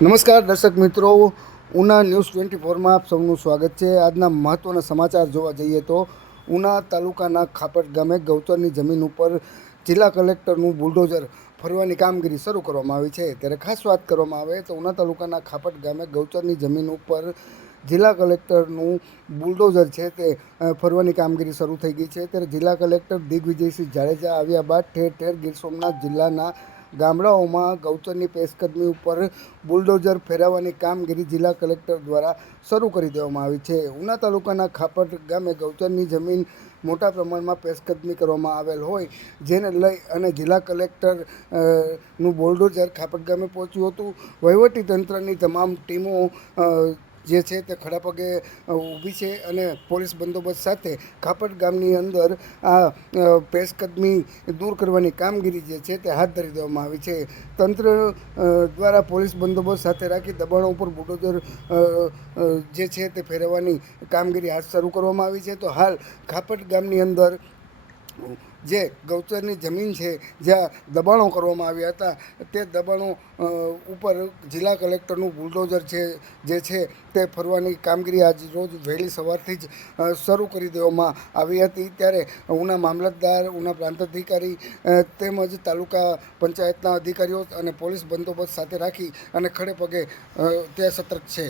નમસ્કાર દર્શક મિત્રો, ઉના ન્યૂઝ ટ્વેન્ટી ફોરમાં આપ સૌનું સ્વાગત છે. આજના મહત્ત્વના સમાચાર જોવા જઈએ તો, ઉના તાલુકાના ખાપટ ગામે ગૌચરની જમીન ઉપર જિલ્લા કલેક્ટરનું બુલડોઝર ફરવાની કામગીરી શરૂ કરવામાં આવી છે. ત્યારે ખાસ વાત કરવામાં આવે તો, ઉના તાલુકાના ખાપટ ગામે ગૌચરની જમીન ઉપર જિલ્લા કલેક્ટરનું બુલડોઝર છે તે ફરવાની કામગીરી શરૂ થઈ ગઈ છે. ત્યારે જિલ્લા કલેક્ટર દિગ્વિજયસિંહ જાડેજા આવ્યા બાદ ઠેર ઠેર ગીર સોમનાથ જિલ્લાના ગામડાઓમાં ગૌચરની પેશકદમી ઉપર બુલડોઝર ફેરવવાની કામગીરી જિલ્લા કલેક્ટર દ્વારા શરૂ કરી દેવામાં આવી છે. ઉના તાલુકાના ખાપટ ગામે ગૌચરની જમીન મોટા પ્રમાણમાં પેશકદમી કરવામાં આવેલ હોય, જેને લઈ અને જિલ્લા કલેક્ટરનું બુલડોઝર ખાપટ ગામે પહોંચ્યું હતું. વહીવટી તંત્રની તમામ ટીમો જે છે તે ખડા પગે ઊભી છે અને પોલીસ બંદોબસ્ત સાથે ખાપટ ગામની અંદર આ પેશકદમી દૂર કરવાની કામગીરી જે છે તે હાથ ધરી દેવામાં આવી છે. તંત્ર દ્વારા પોલીસ બંદોબસ્ત સાથે રાખી દબાણો ઉપર અ, જે છે તે ફેરવવાની કામગીરી હાથ શરૂ કરવામાં આવી છે. તો હાલ ખાપટ ગામની અંદર જે ગૌચરની જમીન છે, જ્યાં દબાણો કરવામાં આવ્યા હતા, તે દબાણો ઉપર જિલ્લા કલેક્ટરનું બુલડોઝર છે, જે છે તે ફરવાની કામગીરી આજ રોજ વહેલી સવારથી જ શરૂ કરી દેવામાં આવી હતી. ત્યારે ઉના મામલતદાર, ઉના પ્રાંત અધિકારી તેમજ તાલુકા પંચાયતના અધિકારીઓ અને પોલીસ બંદોબસ્ત સાથે રાખી અને ખડે પગે તે સતર્ક છે.